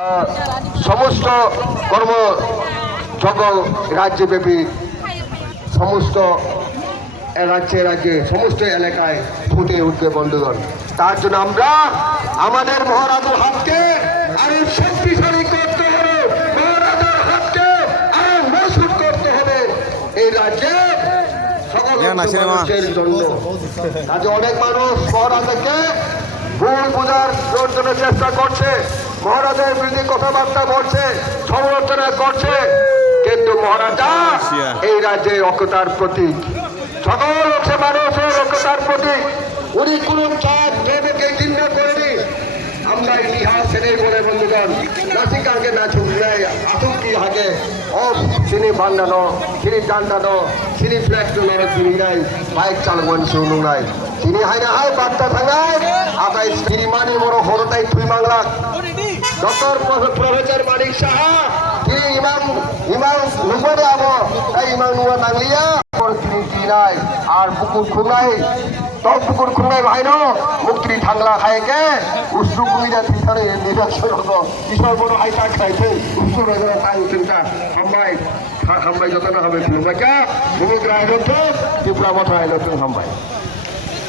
সমস্ত কর্ম সকল রাজ্যব্যাপী সমস্ত রাজ্যে সমস্ত এলাকায় ফুটে উঠবে বন্ধুগণ। তার জন্য আমরা আমাদের মহারাজার হাতকে আরো শক্তিশালী করতে হবে, মহারাজার হাতকে আরো মজবুত করতে হবে এই রাজ্যে সকল মানুষের জন্য। আজ অনেক মানুষ মহারাজাকে ভুল বোঝার জন্য চেষ্টা করছে, মহারাজের বিরুদ্ধে কথাবার্তা বলছে, সমালোচনা করছে, কিন্তু মহারাজা এই রাজ্যের ঐক্যতার প্রতীক, সকল মানুষের ঐক্যতার প্রতীক। উনি কোন চাপ ধর্মকে ঘৃণা করেনি। আমরা ইতিহাস সেটাই বলে বন্ধুগণ, নাসিকাকে না ছুটলে আতঙ্কি হাগে চিনি বান্ধানো, চিনি ডান্ডানো, চিনি ফ্ল্যাক্টনো চিনি নাই, বাইক চালগন শুনু নাই, চিনি হাই না হাই বার্তা থাকায় আতাই চিনি মানি বড় হরতাই তুই বাংলা ডক্টর প্রফেসর মানিক সাহা তিনি ইমাম নুবরে আবো এই ইমাম নুয়া নাংলিয়া চিনি চিনাই আর পুকুর খুনাই তো পুকুর খুনাই ভাইনো মুক্তি থাংলা খাইকে উসু কুইরা থিসারে নিরক্ষর হতো ঈশ্বর বড় আইতা খাইতে উসু রজনা তাই উঠেনটা হাম্বাই যতনা হবে খুলবাকা ভূমিগ্রাহ হতো ত্রিপুরা মঠ আইলো হাম্বাই।